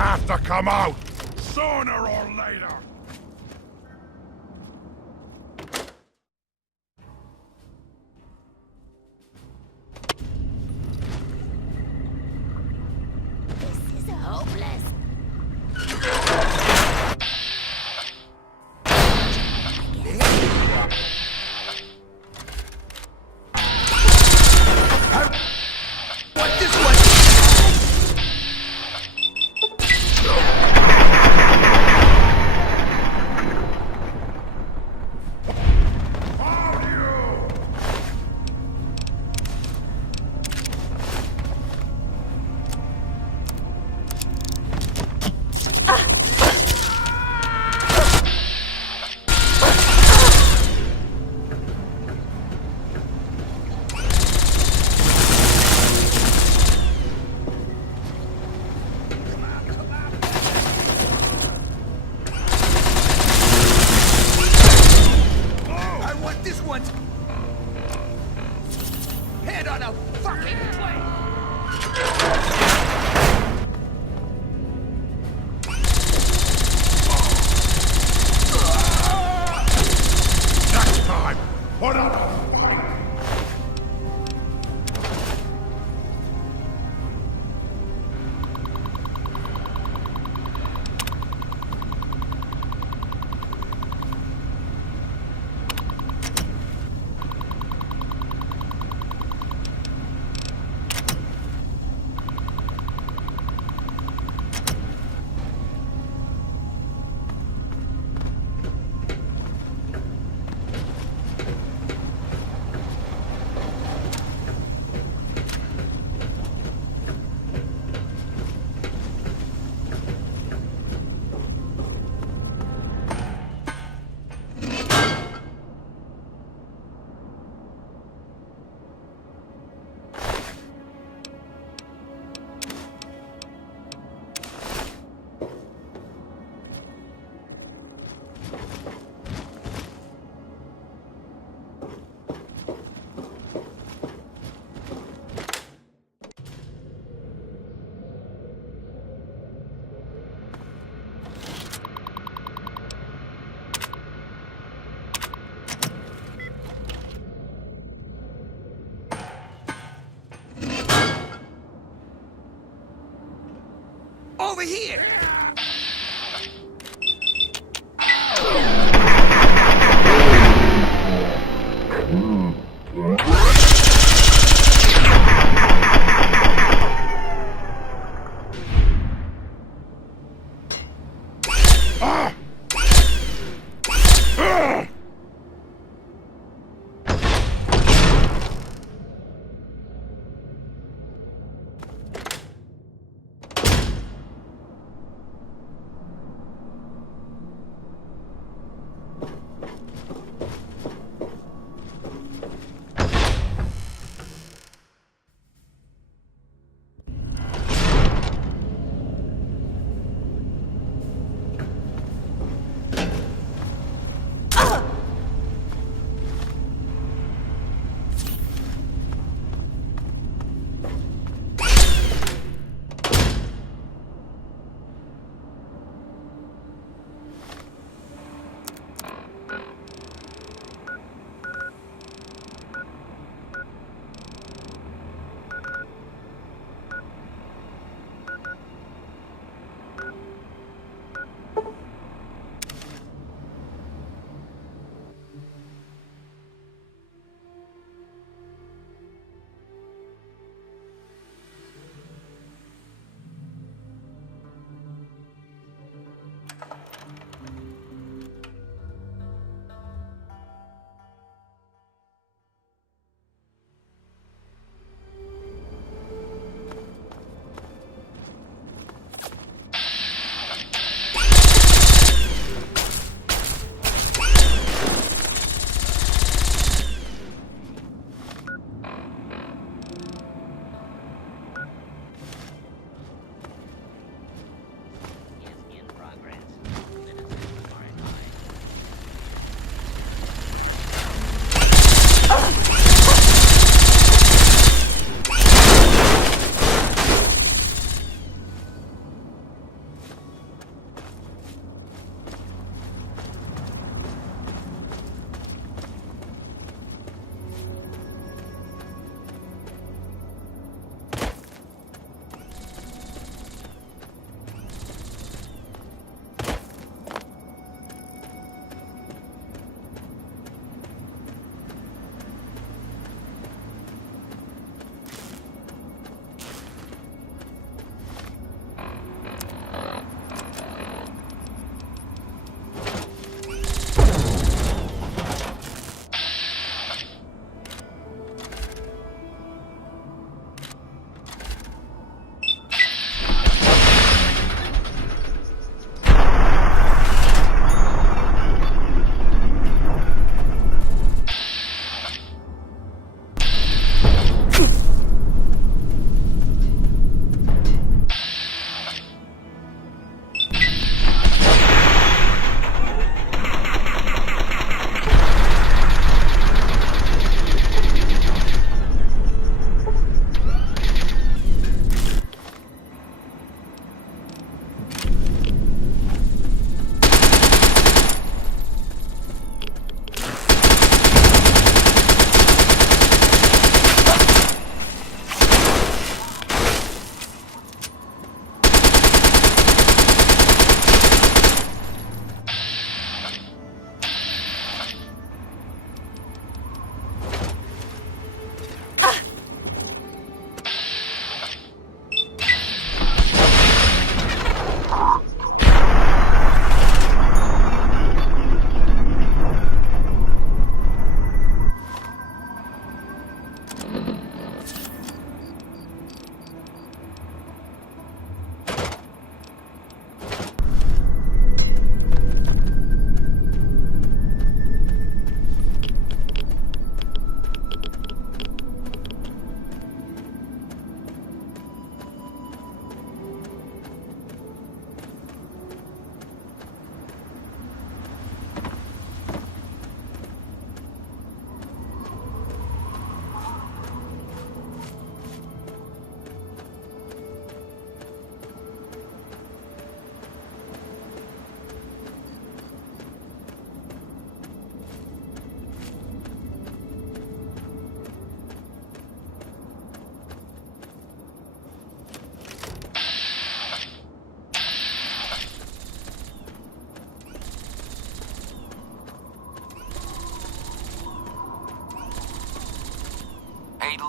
have to come out, sooner or later! This is hopeless. What this one? This one's head on a fucking plate. Next time, put up! Over here!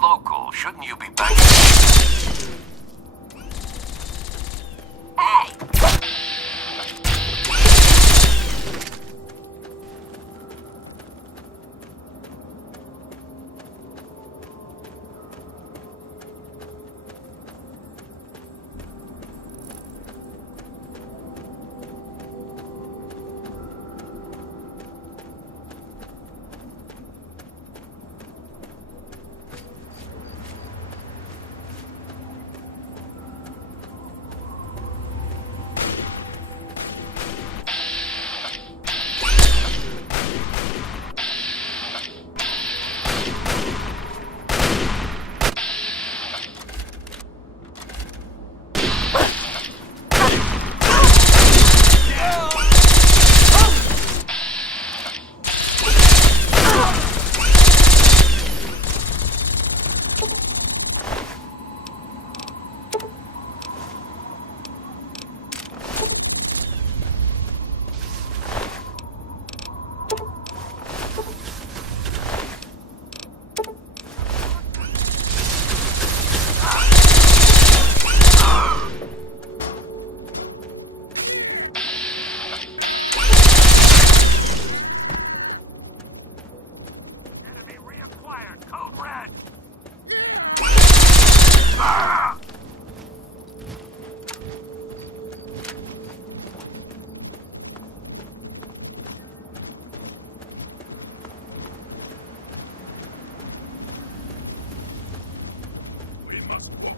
local. Shouldn't you be banking? Hey! Enemy reacquired. Code red. We must move.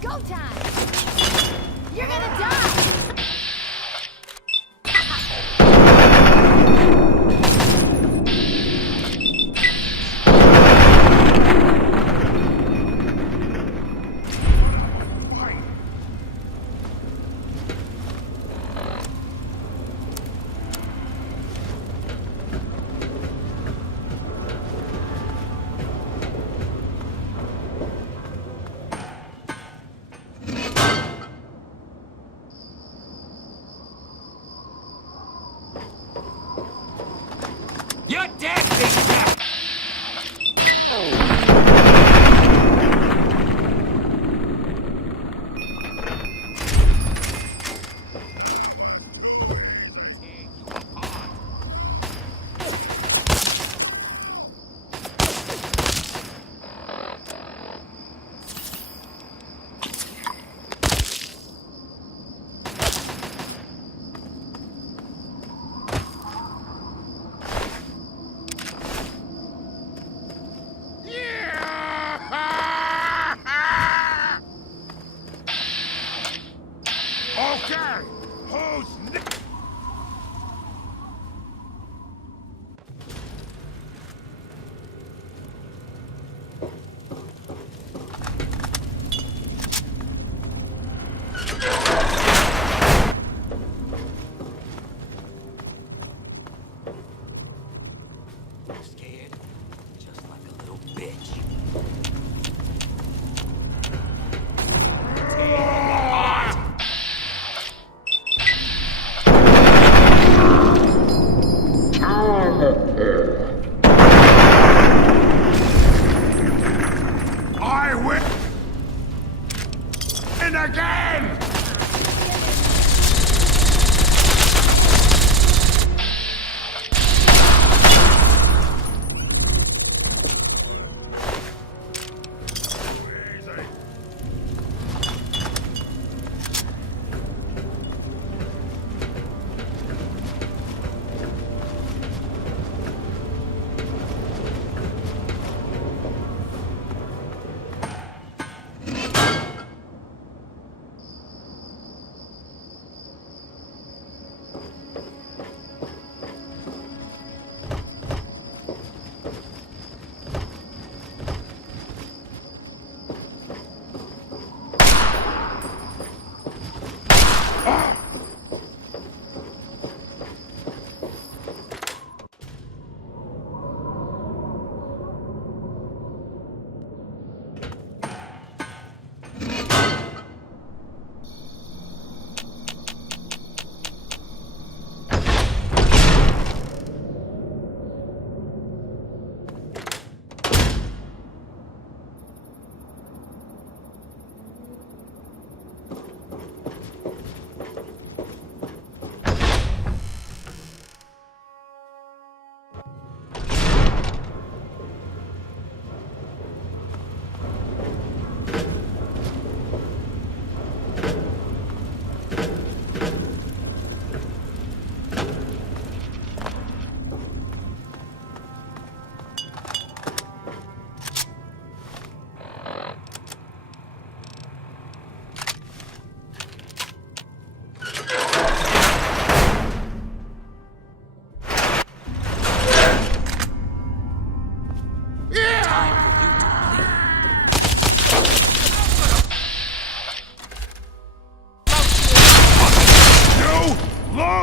Go time! You're gonna die! You're dead, big cat! Okay, who's next? Scared? Just like a little bitch.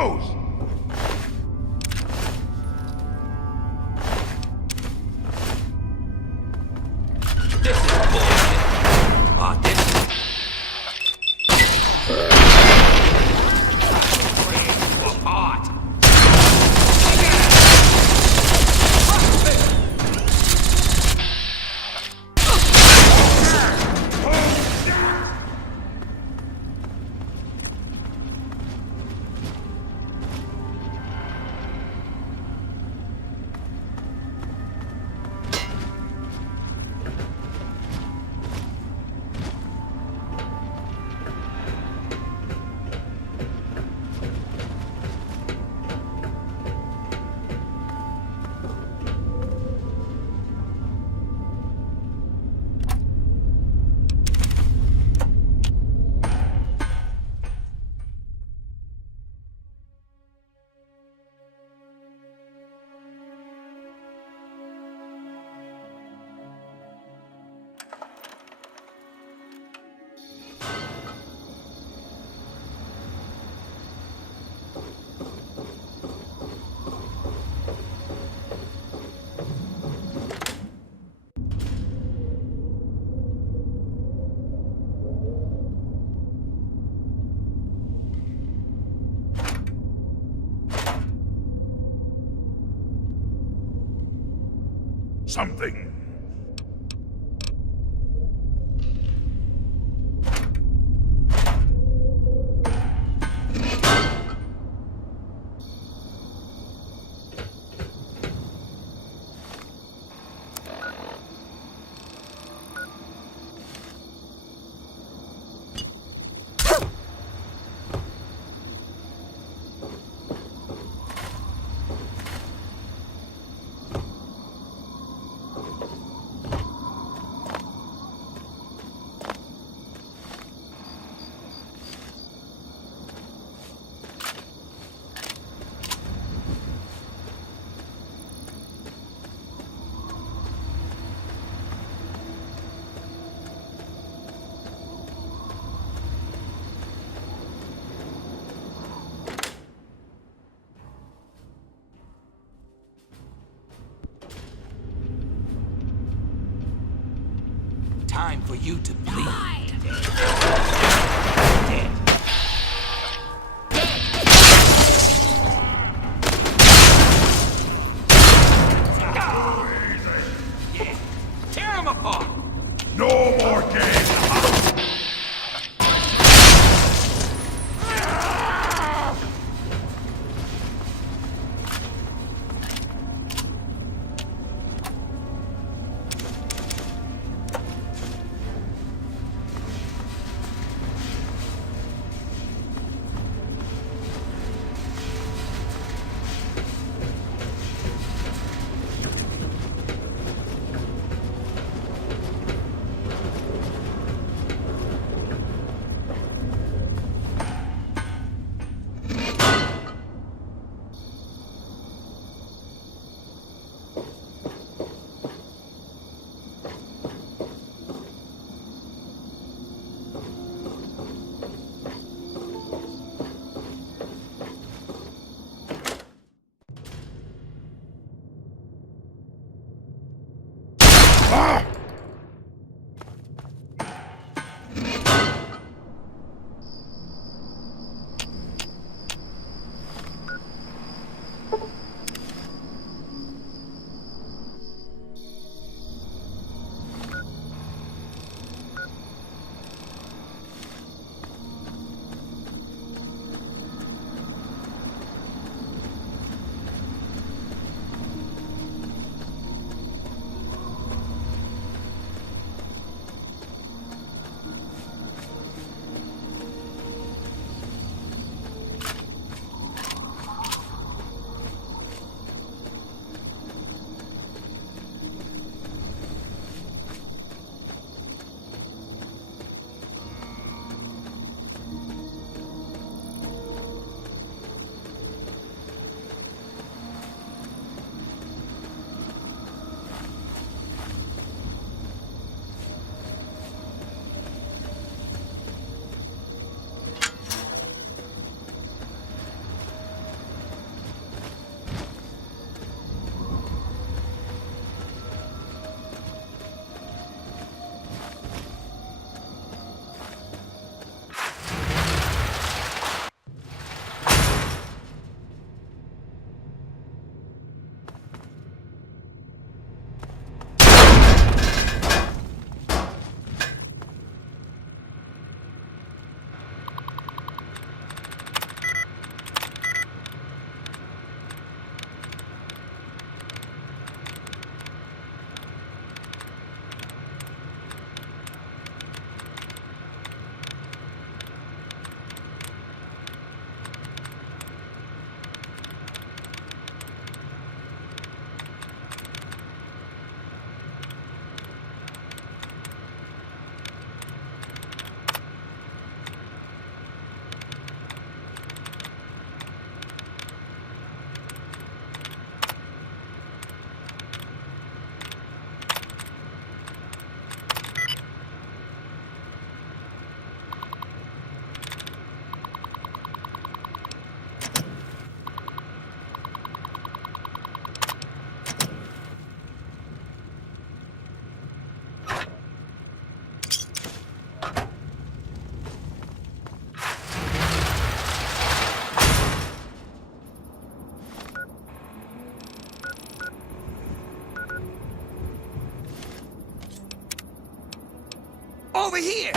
goes! This is bullshit. This is apart. Something. Time for you to bleed. Dead. Yeah. Tear him apart. No more games! over here!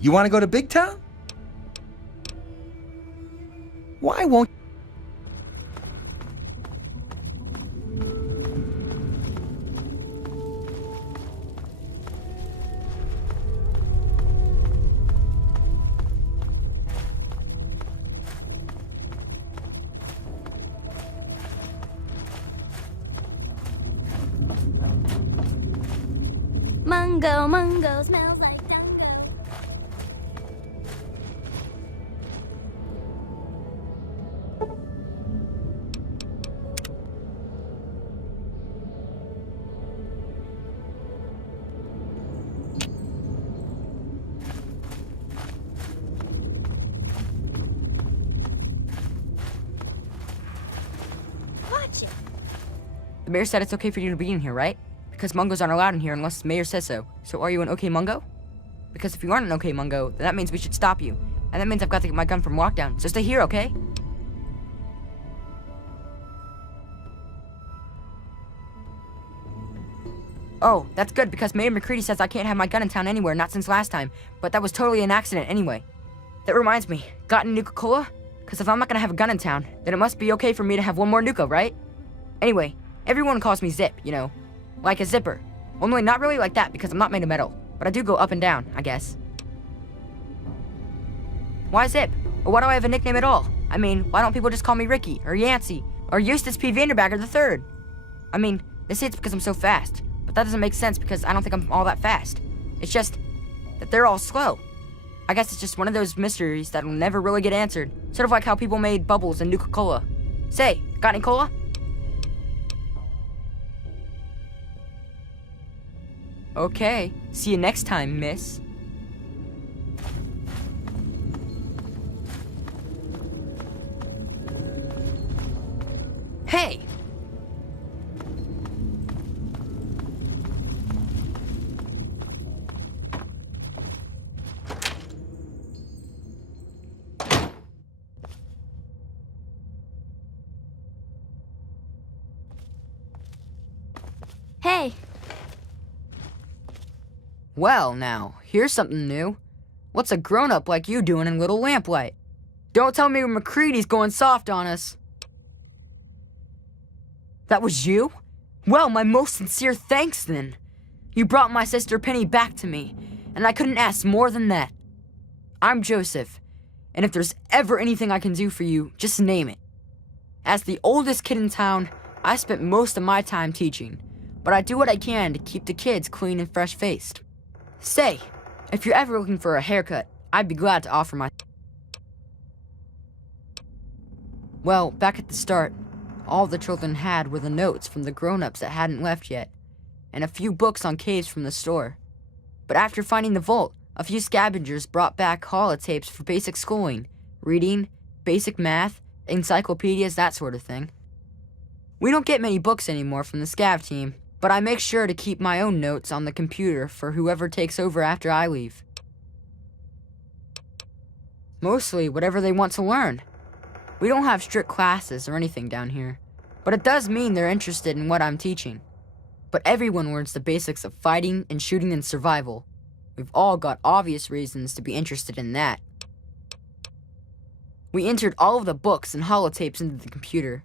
You want to go to Big Town? Why won't... Mungo, mungo, smells like dungo. Watch it. The mayor said it's okay for you to be in here, right? Because mungos aren't allowed in here unless the mayor says so. So are you an okay mungo? Because if you aren't an okay mungo, then that means we should stop you. And that means I've got to get my gun from lockdown. So stay here, okay? Oh, that's good because Mayor McCready says I can't have my gun in town anywhere, not since last time. But that was totally an accident anyway. That reminds me, got any Nuka-Cola? Because if I'm not gonna have a gun in town, then it must be okay for me to have one more Nuka, right? Anyway, everyone calls me Zip, you know. Like a zipper. Only not really like that because I'm not made of metal. But I do go up and down, I guess. Why Zip? Or why do I have a nickname at all? I mean, why don't people just call me Ricky, or Yancey, or Eustace P. Vanderbagger III? I mean, they say it's because I'm so fast. But that doesn't make sense because I don't think I'm all that fast. It's just that they're all slow. I guess it's just one of those mysteries that'll never really get answered. Sort of like how people made bubbles and Nuka-Cola. Say, got any cola? Okay, see you next time, miss. Hey! Hey, Well, now, here's something new. What's a grown-up like you doing in Little Lamplight? Don't tell me McCready's going soft on us. That was you? Well, my most sincere thanks, then. You brought my sister Penny back to me, and I couldn't ask more than that. I'm Joseph, and if there's ever anything I can do for you, just name it. As the oldest kid in town, I spent most of my time teaching, but I do what I can to keep the kids clean and fresh-faced. Say, if you're ever looking for a haircut, I'd be glad to offer my... Well, back at the start, all the children had were the notes from the grown-ups that hadn't left yet, and a few books on caves from the store. But after finding the vault, a few scavengers brought back holotapes for basic schooling, reading, basic math, encyclopedias, that sort of thing. We don't get many books anymore from the scav team, but I make sure to keep my own notes on the computer for whoever takes over after I leave. Mostly whatever they want to learn. We don't have strict classes or anything down here, but it does mean they're interested in what I'm teaching. But everyone learns the basics of fighting and shooting and survival. We've all got obvious reasons to be interested in that. We entered all of the books and holotapes into the computer.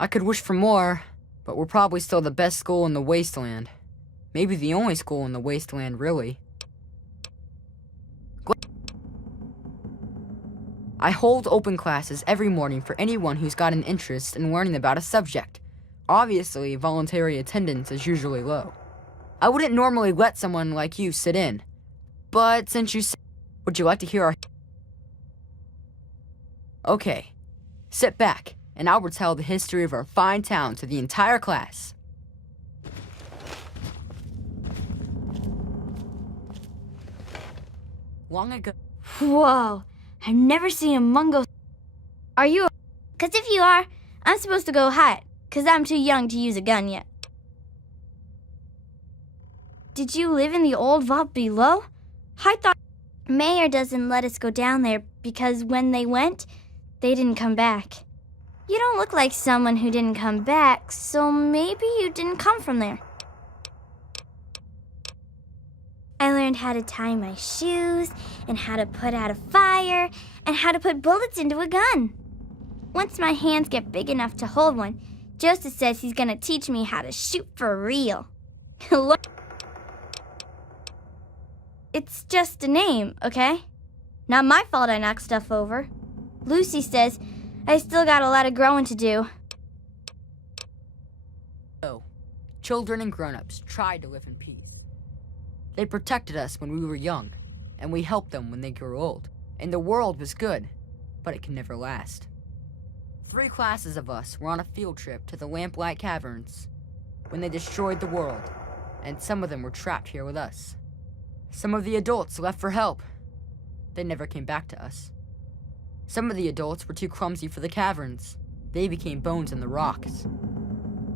I could wish for more, but we're probably still the best school in the wasteland. Maybe the only school in the wasteland, really. I hold open classes every morning for anyone who's got an interest in learning about a subject. Obviously, voluntary attendance is usually low. I wouldn't normally let someone like you sit in, but since you said, would you like to hear our... Okay, sit back, and I'll retell the history of our fine town to the entire class. Long ago... Whoa, I've never seen a Mungo. Are you? Because if you are, I'm supposed to go hide, because I'm too young to use a gun yet. Did you live in the old vault below? I thought Mayor doesn't let us go down there because when they went, they didn't come back. You don't look like someone who didn't come back, so maybe you didn't come from there. I learned how to tie my shoes, and how to put out a fire, and how to put bullets into a gun. Once my hands get big enough to hold one, Joseph says he's gonna teach me how to shoot for real. It's just a name, okay? Not my fault I knocked stuff over. Lucy says I still got a lot of growing to do. So, children and grown-ups tried to live in peace. They protected us when we were young, and we helped them when they grew old. And the world was good, but it can never last. 3 classes of us were on a field trip to the Lamplight caverns when they destroyed the world, and some of them were trapped here with us. Some of the adults left for help. They never came back to us. Some of the adults were too clumsy for the caverns. They became bones in the rocks.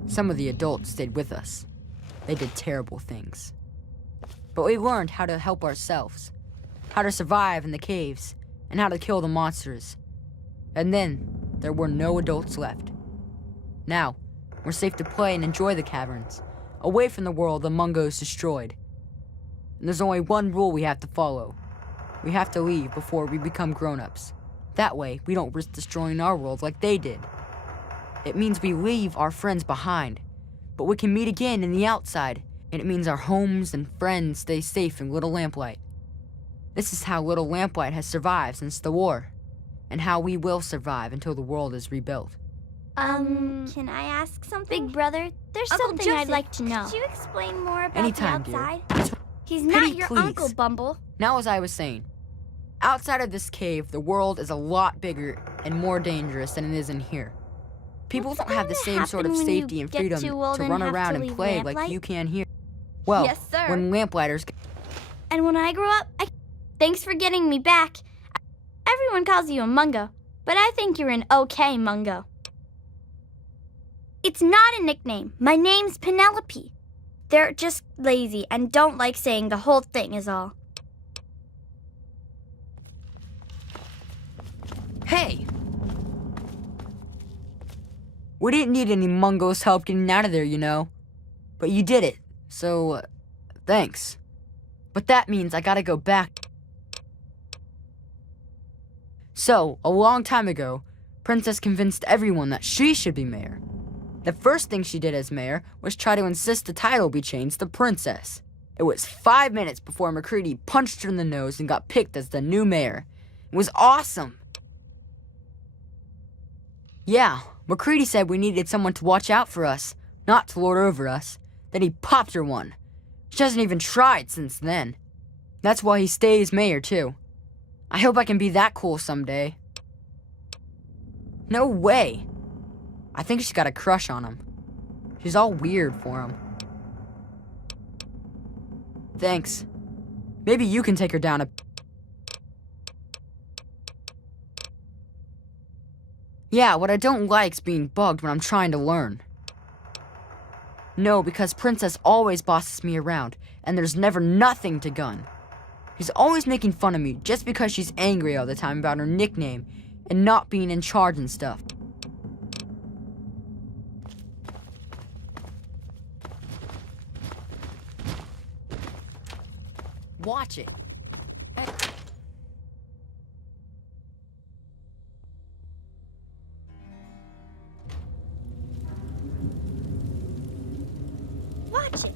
Some of the adults stayed with us. They did terrible things. But we learned how to help ourselves, how to survive in the caves, and how to kill the monsters. And then, there were no adults left. Now, we're safe to play and enjoy the caverns, away from the world the Mungos destroyed. And there's only one rule we have to follow. We have to leave before we become grown-ups. That way, we don't risk destroying our world like they did. It means we leave our friends behind, but we can meet again in the outside, and it means our homes and friends stay safe in Little Lamplight. This is how Little Lamplight has survived since the war, and how we will survive until the world is rebuilt. Can I ask something? Big brother, there's Uncle something Joseph, I'd like to know. Could you explain more about Anytime, the dear. outside? He's Pity, not your please. uncle, Bumble. Now, as I was saying, outside of this cave, the world is a lot bigger and more dangerous than it is in here. People What's don't have the gonna same sort of happen when you safety and get freedom too old to and run have around to and leave play like Lamplight? you can here. Well, Yes, sir. when Lamplighters... And when I grow up, thanks for getting me back. Everyone calls you a Mungo, but I think you're an okay Mungo. It's not a nickname. My name's Penelope. They're just lazy and don't like saying the whole thing is all. Hey! We didn't need any Mungo's help getting out of there, you know. But you did it, so, thanks. But that means I gotta go back. So, a long time ago, Princess convinced everyone that she should be mayor. The first thing she did as mayor was try to insist the title be changed to Princess. It was 5 minutes before McCready punched her in the nose and got picked as the new mayor. It was awesome! Yeah, McCready said we needed someone to watch out for us, not to lord over us. Then he popped her one. She hasn't even tried since then. That's why he stays mayor, too. I hope I can be that cool someday. No way! I think she's got a crush on him. She's all weird for him. Thanks. Maybe you can take her down a... Yeah, what I don't like's being bugged when I'm trying to learn. No, because Princess always bosses me around, and there's never nothing to gun. She's always making fun of me just because she's angry all the time about her nickname and not being in charge and stuff. watch it. Hey. Watch it.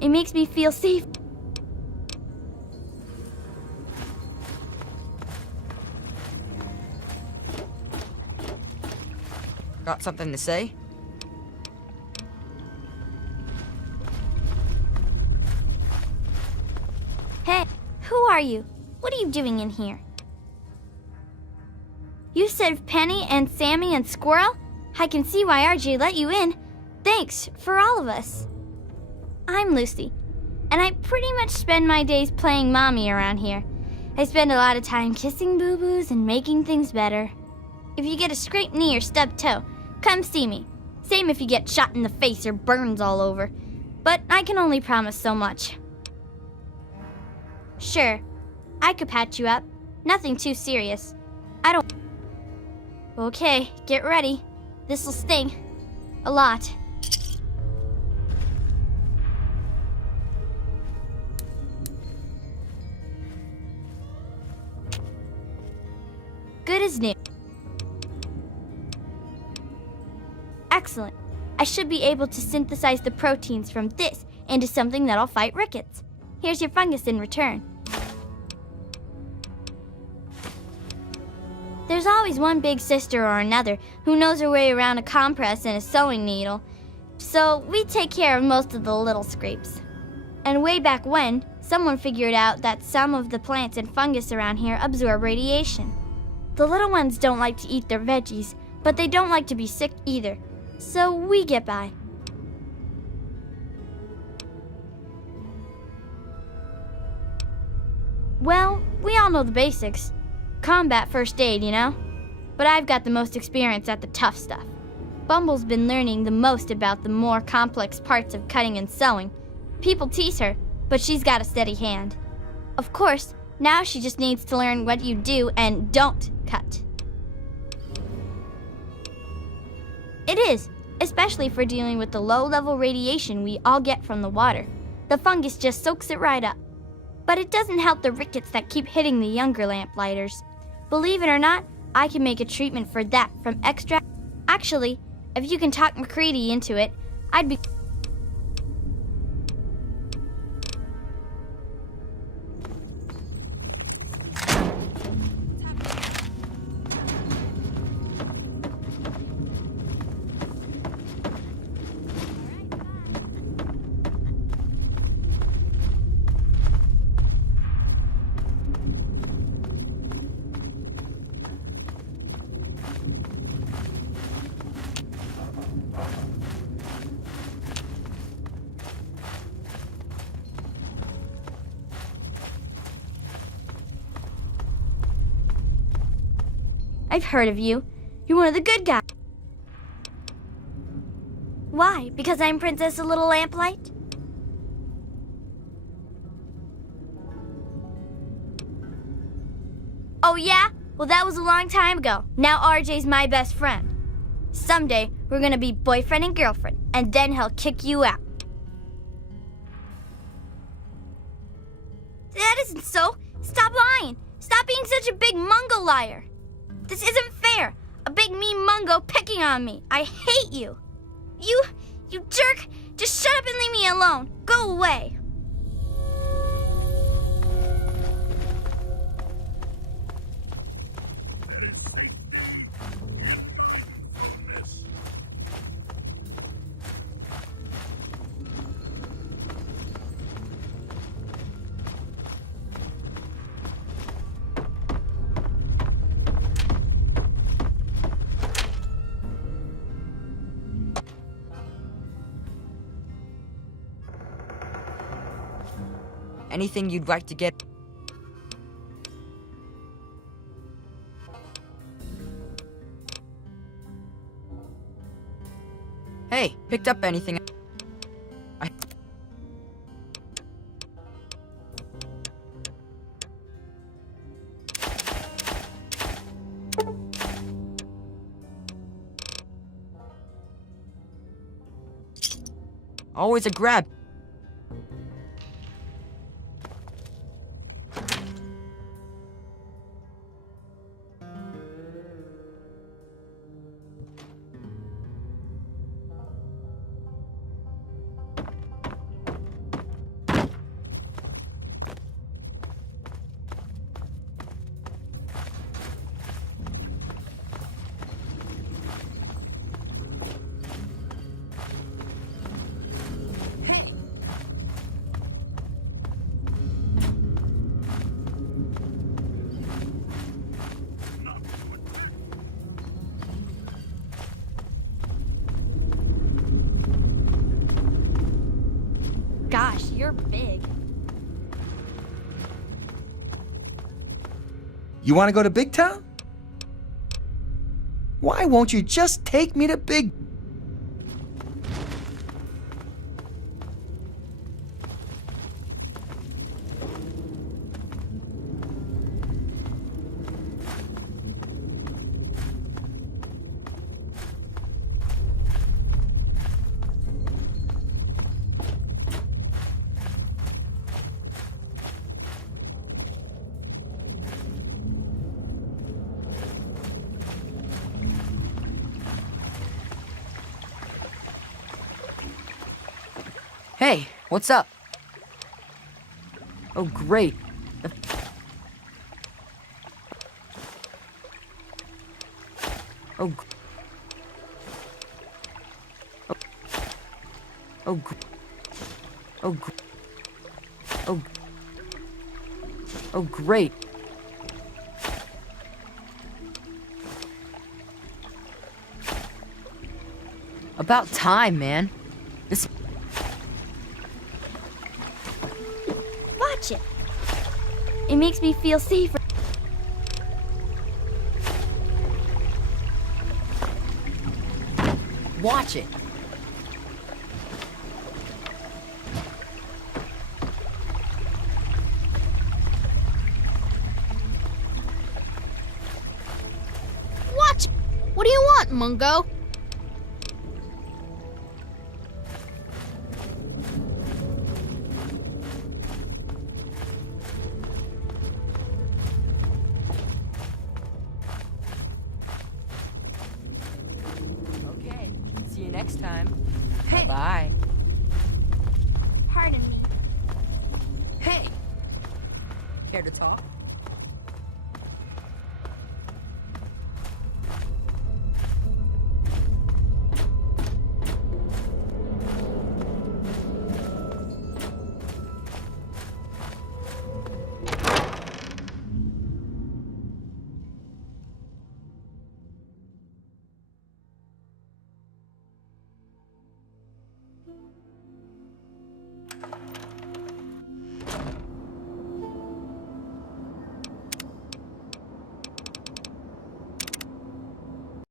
It makes me feel safe. Got something to say? Hey, who are you? What are you doing in here? You said Penny and Sammy and Squirrel? I can see why RJ let you in. Thanks for all of us. I'm Lucy, and I pretty much spend my days playing mommy around here. I spend a lot of time kissing boo-boos and making things better. If you get a scraped knee or stubbed toe, come see me. Same if you get shot in the face or burns all over. But I can only promise so much. Sure, I could patch you up. Nothing too serious. I don't... Okay, get ready. This'll sting. A lot. Good as new. Excellent. I should be able to synthesize the proteins from this into something that'll fight rickets. Here's your fungus in return. There's always one big sister or another who knows her way around a compress and a sewing needle, so we take care of most of the little scrapes. And way back when, someone figured out that some of the plants and fungus around here absorb radiation. The little ones don't like to eat their veggies, but they don't like to be sick either, so we get by. Well, we all know the basics. Combat first aid, you know? But I've got the most experience at the tough stuff. Bumble's been learning the most about the more complex parts of cutting and sewing. People tease her, but she's got a steady hand. Of course, now she just needs to learn what you do and don't cut. It is, especially for dealing with the low-level radiation we all get from the water. The fungus just soaks it right up. But it doesn't help the rickets that keep hitting the younger lamplighters. Believe it or not, I can make a treatment for that from extract. Actually, if you can talk McCready into it, I'd be... I've heard of you. You're one of the good guys. Why? Because I'm Princess of Little Lamplight? Oh yeah? Well, that was a long time ago. Now RJ's my best friend. Someday, we're gonna be boyfriend and girlfriend, and then he'll kick you out. That isn't so. Stop lying. Stop being such a big mungo liar. This isn't fair. A big mean mungo picking on me. I hate you. You jerk. Just shut up and leave me alone. Go away. Anything you'd like to get? Hey, picked up anything. Always a grab. Gosh, you're big. You want to go to Big Town? Why won't you just take me to Big... Hey, what's up? Oh, great. Oh. Oh. Oh. Oh. Oh, great. About time, man. This... Watch it. It makes me feel safer. Watch it. Watch it. What do you want, Mungo? Okay, see you next time. Hey. Bye. Pardon me. Hey! Care to talk?